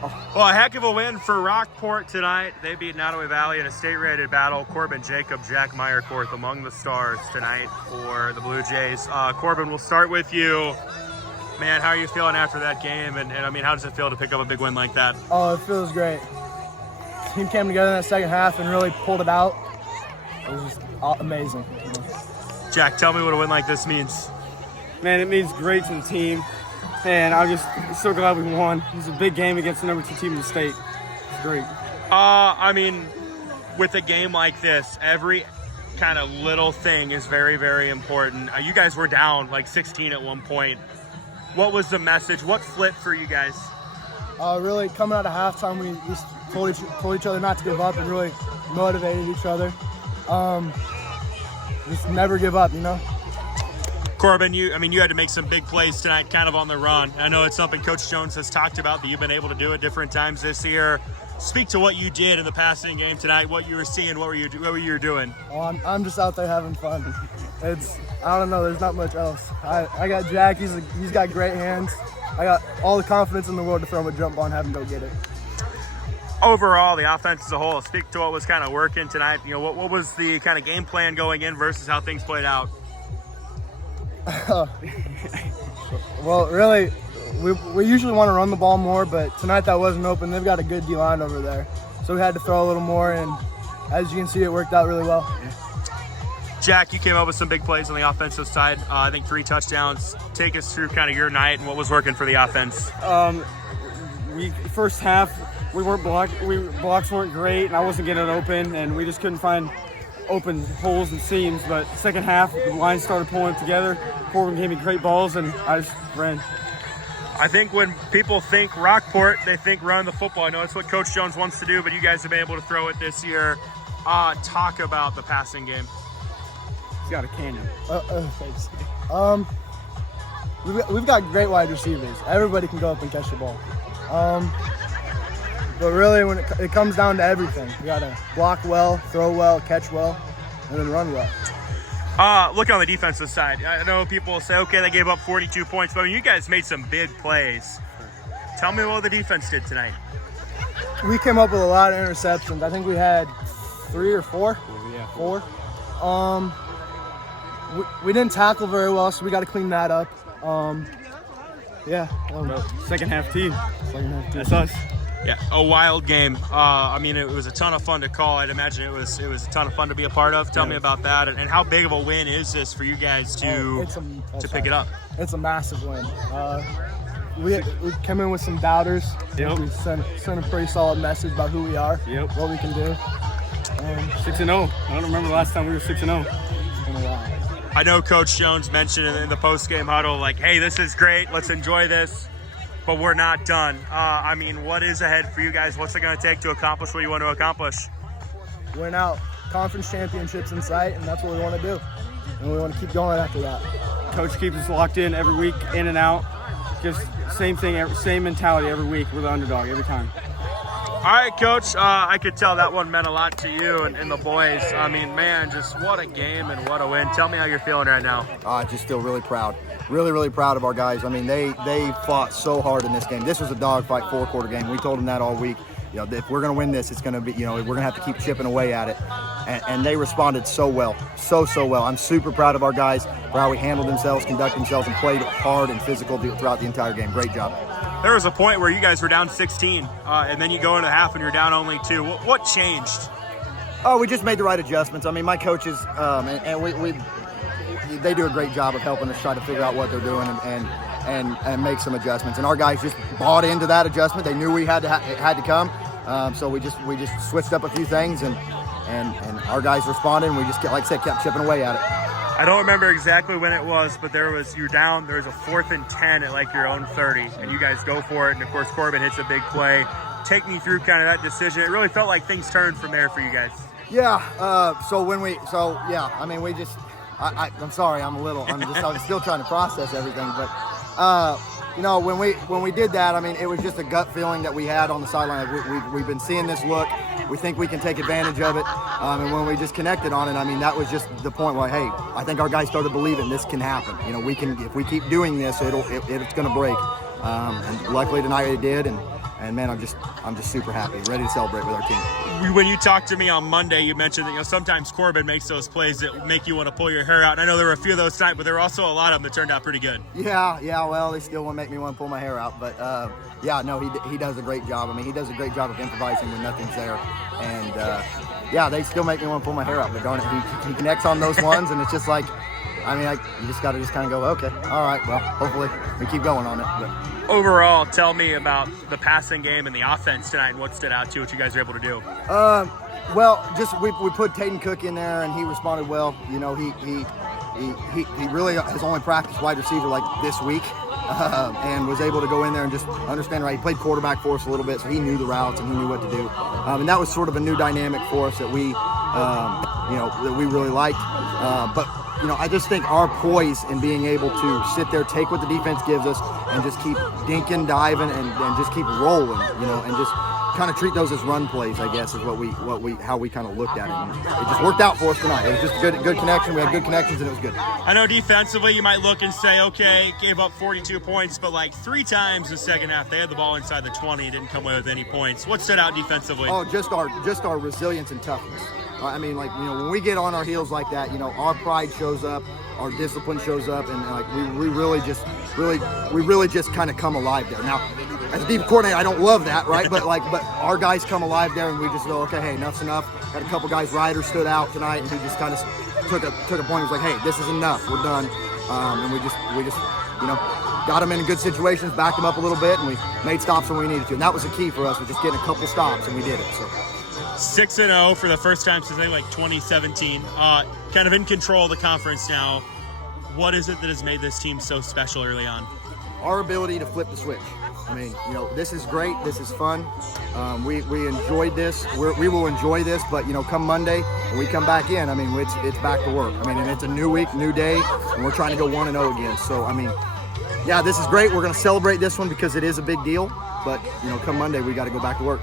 Well, a heck of a win for Rockport tonight. They beat Nodaway Valley in a state-rated battle. Corbin Jacob, Jack Meyerkorth among the stars tonight for the Blue Jays. Corbin, we'll start with you. Man, how are you feeling after that game? And I mean, how does it feel to pick up a big win like that? Oh, it feels great. The team came together in that second half and really pulled it out. It was just amazing. Jack, tell me what a win like this means. Man, it means great to the team. And I'm just so glad we won. It was a big game against the number 2 team in the state. It's great. I mean, with a game like this, every kind of little thing is very, very important. You guys were down like 16 at one point. What was the message? What flipped for you guys? Really coming out of halftime, we told each other not to give up and really motivated each other. Just never give up, you know? Corbin, you had to make some big plays tonight, kind of on the run. I know it's something Coach Jones has talked about, that you've been able to do at different times this year. Speak to what you did in the passing game tonight, what you were seeing, what were you doing? Oh, I'm just out there having fun. I don't know, there's not much else. I got Jack, he's got great hands. I got all the confidence in the world to throw him a jump ball and have him go get it. Overall, the offense as a whole, speak to what was kind of working tonight. You know, what was the kind of game plan going in versus how things played out? Well, really, we usually want to run the ball more, but tonight that wasn't open. They've got a good D-line over there, so we had to throw a little more, and as you can see, it worked out really well. Jack, you came up with some big plays on the offensive side. I think 3 touchdowns. Take us through kind of your night and what was working for the offense. First half, we weren't blocks weren't great, and I wasn't getting open, and we just couldn't find open holes and seams. But second half, the line started pulling together. Corbin gave me great balls, and I just ran. I think when people think Rockport, they think run the football. I know that's what Coach Jones wants to do, but you guys have been able to throw it this year. Talk about the passing game. He's got a cannon. Thanks. We've got great wide receivers. Everybody can go up and catch the ball. But really, when it comes down to everything, you gotta block well, throw well, catch well, and then run well. Look on the defensive side. I know people say, okay, they gave up 42 points, but you guys made some big plays. Tell me what the defense did tonight. We came up with a lot of interceptions. I think we had 3 or 4. Yeah. 4. We didn't tackle very well, so we got to clean that up. Second half team. That's us. Yeah, a wild game. It was a ton of fun to call. I'd imagine it was a ton of fun to be a part of. Tell me about that, and how big of a win is this for you guys to pick it up? It's a massive win. We came in with some doubters. Yep. We sent a pretty solid message about who we are, yep, what we can do. 6-0. I don't remember the last time we were 6-0. It's been a while. I know Coach Jones mentioned in the post-game huddle, like, hey, this is great. Let's enjoy this. But we're not done. What is ahead for you guys? What's it going to take to accomplish what you want to accomplish? Win out. Conference championships in sight, and that's what we want to do. And we want to keep going after that. Coach keeps us locked in every week, in and out. Just same thing, same mentality every week. We're the underdog every time. All right, Coach. I could tell that one meant a lot to you and the boys. Just what a game and what a win. Tell me how you're feeling right now. I just feel really proud. Really, really proud of our guys. They fought so hard in this game. This was a dogfight 4-quarter game. We told them that all week. If we're going to win this, it's going to be, we're going to have to keep chipping away at it. And they responded so well, so well. I'm super proud of our guys for how we handled themselves, conducted themselves, and played hard and physical throughout the entire game. Great job. There was a point where you guys were down 16, and then you go into the half and you're down only 2. What changed? Oh, we just made the right adjustments. My coaches, they do a great job of helping us try to figure out what they're doing and make some adjustments. And our guys just bought into that adjustment. They knew we had to come, so we just switched up a few things, and our guys responded. And we just, like I said, kept chipping away at it. I don't remember exactly when it was, but you're down. There was a 4th and 10 at like your own 30, and you guys go for it. And of course, Corbin hits a big play. Take me through kind of that decision. It really felt like things turned from there for you guys. Yeah. I'm sorry. I'm still trying to process everything, but when we did that, it was just a gut feeling that we had on the sideline. We've been seeing this look. We think we can take advantage of it. And when we just connected on it, that was just the point where, hey, I think our guys started believing this can happen. We can, if we keep doing this, it's going to break. And luckily tonight it did. And And man, I'm just super happy, ready to celebrate with our team. When you talked to me on Monday, you mentioned that sometimes Corbin makes those plays that make you want to pull your hair out. And I know there were a few of those tonight, but there were also a lot of them that turned out pretty good. Yeah. Well, they still want to make me want to pull my hair out, but yeah, no, he does a great job. I mean, he does a great job of improvising when nothing's there, and yeah, they still make me want to pull my hair out. But darn it, he connects on those ones, and it's just like, I mean, you just got to kind of go, okay, all right, well, hopefully we keep going on it. But. Overall, tell me about the passing game and the offense tonight and what stood out to you, what you guys were able to do. Well, just we put Taden Cook in there and he responded well. You know, he really has only practiced wide receiver like this week, and was able to go in there and just understand right. He played quarterback for us a little bit, so he knew the routes and he knew what to do. And that was sort of a new dynamic for us that we, that we really liked. But you know, I just think our poise in being able to sit there, take what the defense gives us, and just keep dinking, diving, and just keep rolling, you know, and just kind of treat those as run plays, I guess, is how we kind of looked at it. And it just worked out for us tonight. It was just a good connection. We had good connections, and it was good. I know defensively you might look and say, okay, gave up 42 points, but like 3 times in the second half they had the ball inside the 20 and didn't come away with any points. What stood out defensively? Oh, just our resilience and toughness. I mean, like, you know, when we get on our heels like that, you know, our pride shows up, our discipline shows up, and like we really just kind of come alive there. Now, as a deep coordinator, I don't love that, right? But our guys come alive there, and we just go, okay, hey, enough's enough. Had a couple guys, Ryder stood out tonight, and he just kind of took a point. He was like, hey, this is enough. We're done. And we just you know, got them in good situations, backed them up a little bit, and we made stops when we needed to. And that was the key for us, was just getting a couple stops, and we did it. So. 6-0 for the first time since I think like 2017. Kind of in control of the conference now. What is it that has made this team so special early on? Our ability to flip the switch. I mean, you know, this is great. This is fun. We enjoyed this. We will enjoy this. But you know, come Monday when we come back in, I mean, it's back to work. I mean, and it's a new week, new day, and we're trying to go 1-0 again. So I mean, yeah, this is great. We're going to celebrate this one because it is a big deal. But you know, come Monday, we got to go back to work.